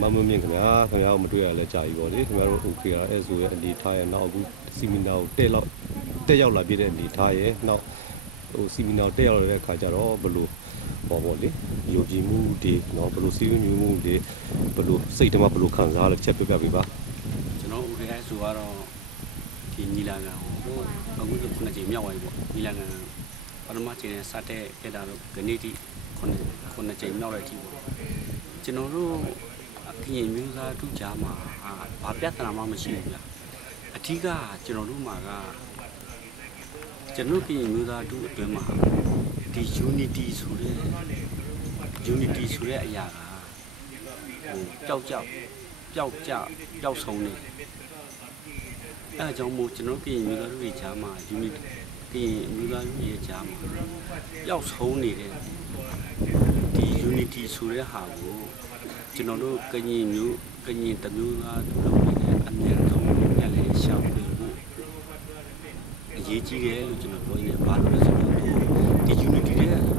မမမြင့်ခင်ဗျာမတွေ့ရလဲကြာပြီပေါ့လေခင်ဗျားတို့ OK ရအဲ့ဆိုရဲ့အနေထားရဲ့နောက်အခုစီမီနာကိုတက်ရောက်လာပြတဲ့အနေထားရဲ့နောက်ဟိုစီမီနာကိုတက်ရောက်လာတဲ့အခါကျတော့ဘလို့ပေါ့လေယုံကြည်မှုတွေနော်ဘလို့စီးပွားမှုတွေဘလို့စိတ်ထဲမှာဘလို့ခံစားလဲချက်ပြပြပေးပါကျွန်တော် OK ဆိုတော့ဒီညီလာခံဟိုအခုဆို9ချိန်မြောက်သွားပြီပေါ့ညီလာခံပထမချိန်နဲ့စတဲ့ခဲ့တာတော့ဂနေ့တိ9ချိန်မြောက်တဲ့အထိပေါ့ကျွန်တော်တို့ခရင်မျိုးသားတို့ကြားမှာဘာပြဿနာမှမရှိဘူးဗျာအထူးကကျွန်တော်တို့မှာကကျွန်တော်ခရင်မျိုးသားတို့အတွင်းမှာဒီ unity ဆိုတဲ့အရာကဟိုပျောက်ဆုံးနေအဲအကြောင်းမို့ကျွန်တော်ခရင်မျိုးသားတို့ရဲ့ကြားမှာ unity ခရင်မျိုးသားတို့ရဲ့ကြားမှာပျောက်ဆုံးနေတဲ့ဒီ unity ဆိုတဲ့ဟာကိုကျွန်တော်တို့ကရင်တမျိုးသားတို့လုပ်နေတဲ့အမြန်ဆုံးပြန်လည်ရှောင်ပြီးဖို့အရေးကြီးတယ်လို့ကျွန်တော်ပြောနေပါလို့ဆိုတော့ဒီ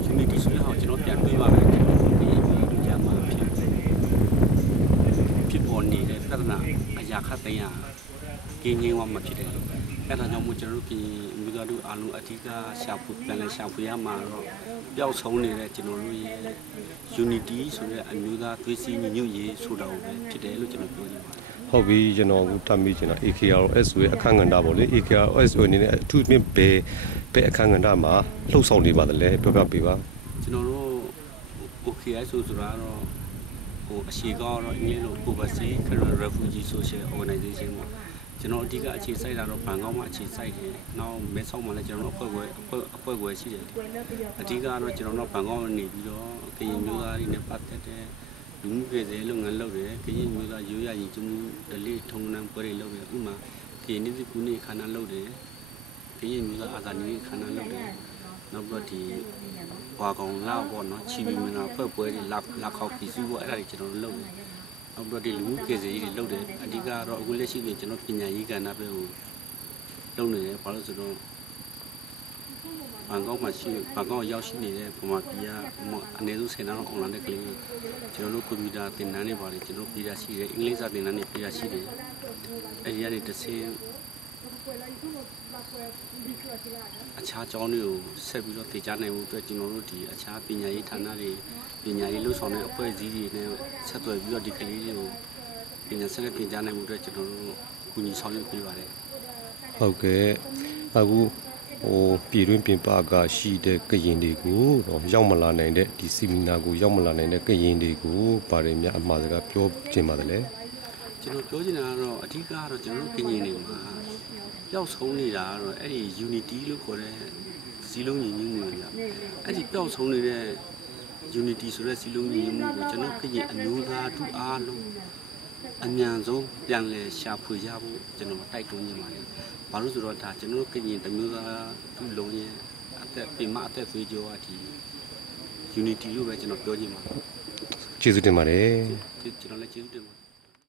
unity ဆိုတဲ့ဟာကိုကျွန်တော်ပြန်တွေးပါမယ်ကျွန်တော်ဒီလူကြားမှာဖြစ်ပေါ်နေတဲ့ပြဿနာအရာခတ်သိမ်းရကင်းငင်းဝမဖြစ်တယ်လို့အဲ့ဒါကြောင့်မို့ကျွန်တော်တို့ပြည်မိသားစုအားလုံးအထူးကပြန်လည်ရှာဖွေရမှာတော့ပျောက်ဆုံးနေတဲ့ကျွန်တော်တို့ရဲ့ unity ဆိုတဲ့အမျိုးသားသွေးစည်းညီညွတ်ရေးဆိုတာကိုပဲဖြစ်တယ်လို့ကျွန်တော်ပြောချင်ပါတယ်ဟုတ်ပြီကျွန်တော်အခုထပ်မိချင်တာ AKRS ရဲ့အခန့်ကဏ္ဍပေါ့လေ AKRS အနေနဲ့အထူးသဖြင့်ဘယ်အခန့်ကဏ္ဍမှာလှုပ်ဆောင်နေပါတယ်လဲပြောပြပေးပါကျွန်တော်တို့ OKS ဆိုတာတော့ဟိုအရှိကောတော့အင်းလို့ Overseas Refugee Social Organization ပေါ့ကျွန်တော်အဓိကအခြေစိုက်တာတော့ဘန်ကောက်မှာအခြေစိုက်တယ်။နောက်မဲဆောက်မှာလည်းကျွန်တော်အဖွဲ့ခွဲရှိတယ်။အဓိကတော့ကျွန်တော်တို့ဘန်ကောက်နေပြီးတော့ကရင်မျိုးသားတွေနဲ့ပတ်သက်တဲ့လူမှုရေးစေလုပ်ငန်းလုပ်တယ်။ကရင်မျိုးသားရိုးရရင်ကျမှုဒလိထုံနှံပွဲတွေလုပ်တယ်။ဥပမာကရင်နေ့ကူနေခန္ဓာလုပ်တယ်။ကရင်မျိုးသားအာဇာနည်ခန္ဓာလုပ်တယ်။နောက်ပြီးတော့ဒီဘွာကောင်လာပေါ့နော်ချီဗီမနာဖွဲ့ပွဲတွေလာခေါက်ပြီးစုပေါ့အဲ့ဒါတွေကျွန်တော်လုပ်တယ်။နောက်ပြီးတော့ဒီလူမှုကေစီကြီးတွေလုပ်တယ်အဓိကတော့အခုလက်ရှိပြင်ကျွန်တော်ပညာရေးကဏ္ဍပဲကိုလုပ်နေတယ်ဘာလို့ဆိုတော့ဘန်ကောက်ရောက်ရှိနေတဲ့ပုံမှန်ပြည်ကအနည်းဆုံး10နှစ်အွန်လိုင်းတဲ့ကလေးကျွန်တော်တို့ကွန်ပျူတာသင်တန်းတွေပါတယ်ကျွန်တော်ပြည်ရရှိတယ်အင်္ဂလိပ်စာသင်တန်းတွေပြည်ရရှိတယ်အဲဒီကနေတစ်ဆင့်အခြားကျောင်းတွေကိုဆက်ပြီးတော့သင်ကြားနိုင်ဖို့အတွက်ကျွန်တော်တို့ဒီအခြားပညာရေးဌာနတွေပညာရေးလို့ဆောင်တဲ့အဖွဲ့အစည်းတွေနဲ့ဆက်သွယ်ပြီးတော့ဒီကလေးတွေကိုပညာဆက်လက်သင်ကြားနိုင်မှုအတွက်ကျွန်တော်တို့ကူညီဆောင်ရွက်ပေးပါတယ်ဟုတ်ကဲ့အခုပြည်တွင်းပြင်ပကရှိတဲ့ကရင်တွေကိုရောက်မလာနိုင်တဲ့ဒီစီမီနာကိုရောက်မလာနိုင်တဲ့ကရင်တွေကိုပါတယ်များအမှားစကားပြောချင်ပါတယ်လေကျွန်တော်ပြောချင်တာကတော့အဓိကကတော့ကျွန်တော်တို့ကရင်တွေမှာပျောက်ဆုံးနေတာကတော့အဲ့ဒီ unity လို့ခေါ်တဲ့စီလုံးညီညွတ်မှုတွေအဲ့ဒီပျောက်ဆုံးနေတဲ့ unity ဆိုတဲ့စီလုံးညီညွတ်မှုကိုကျွန်တော်ကရင်အမျိုးသားတို့အားလုံးအမြန်ဆုံးပြန်လည်ရှာဖွေကြဖို့ကျွန်တော်တိုက်တွန်းနေပါတယ်။ဘာလို့ဆိုတော့ဒါကျွန်တော်ကရင်တမျိုးသားတို့လုံးရဲ့အသက်သွေးကြောကဒီ unity လို့ပဲကျွန်တော်ပြောချင်ပါတယ်။ကျေးဇူးတင်ပါတယ်။ကျွန်တော်လည်းကျေးဇူးတင်ပါတယ်